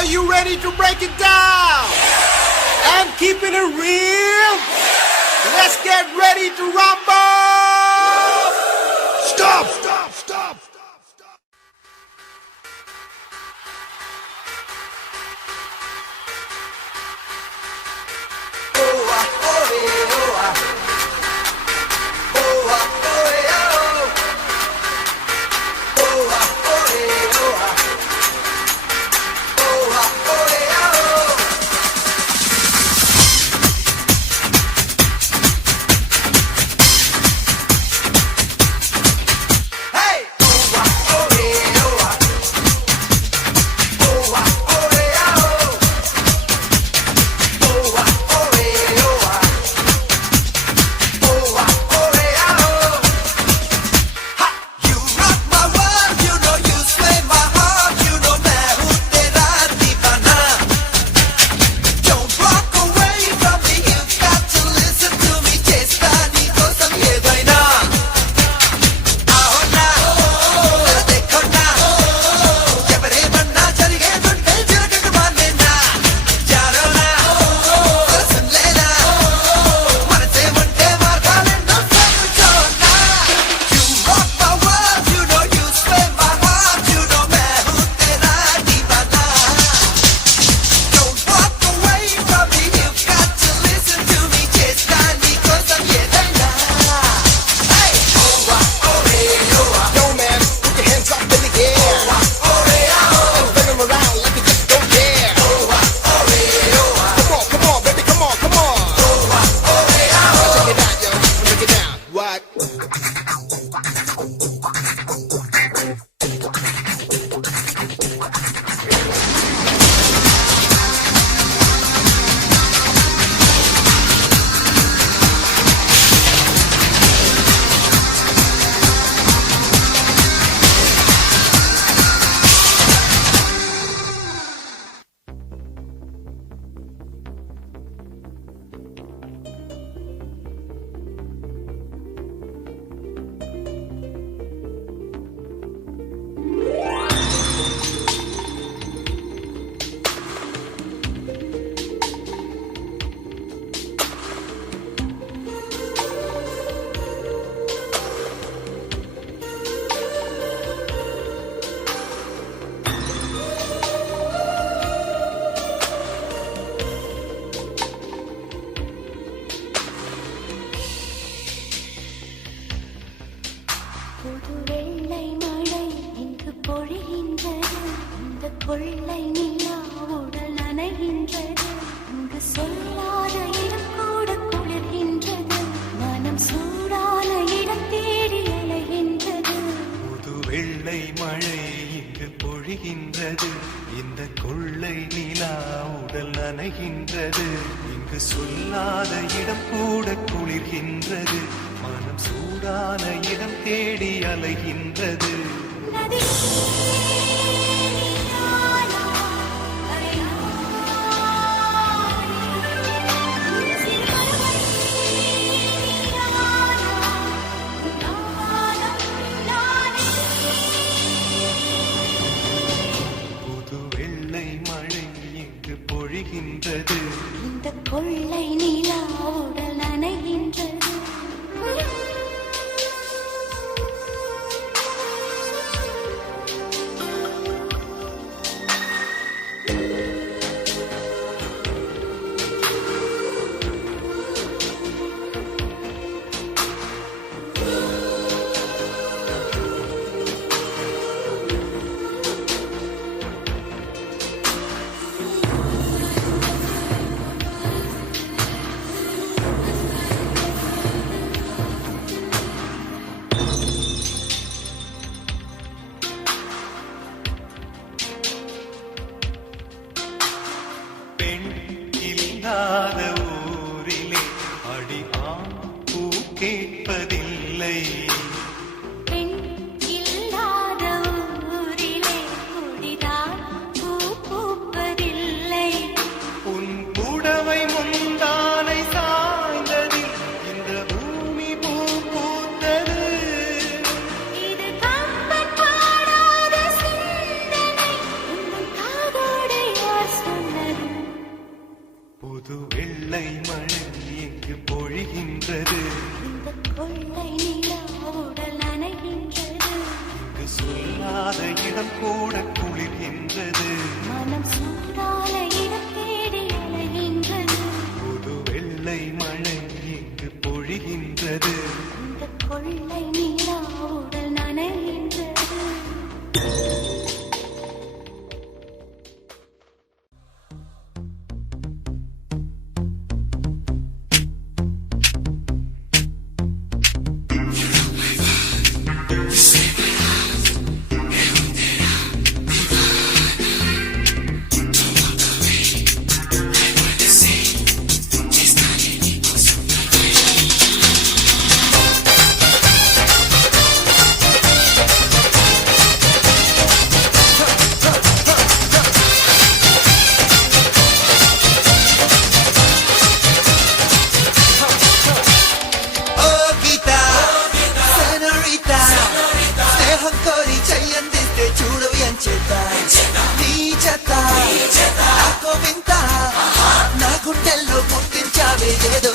Are you ready to break it down? And keeping it real? Let's get ready to rumble! Stop! Stop! Stop! கொள்ளை நிலா உடல் நனைகின்றது, இங்கு சொல்லாத இடம் கூட குளிர்கின்றது, மனம் சூடான இடம் தேடி அலைகின்றது. புது வெள்ளை மழை இங்கு பொழிகின்றது, இந்த கொள்ளை நிலா உடல் நனைகின்றது, இங்கு சொல்லாத இடம் கூட குளிர்கின்றது, மனம் சூடான இடம் தேடி அலைகின்றது. இந்த கொள்ளை நிலா உடல் நனைகின்றது. இடம் கூட குளிர்கின்றது. மனம் சூடான இடம் தேடி அலைகின்றது. புது வெள்ளை மழை இங்கு பொழிகின்றது. இந்த கொள்ளை நிலா உடல் நனைகின்றது. నా గుండెల్లో పుట్టించావే ఏదో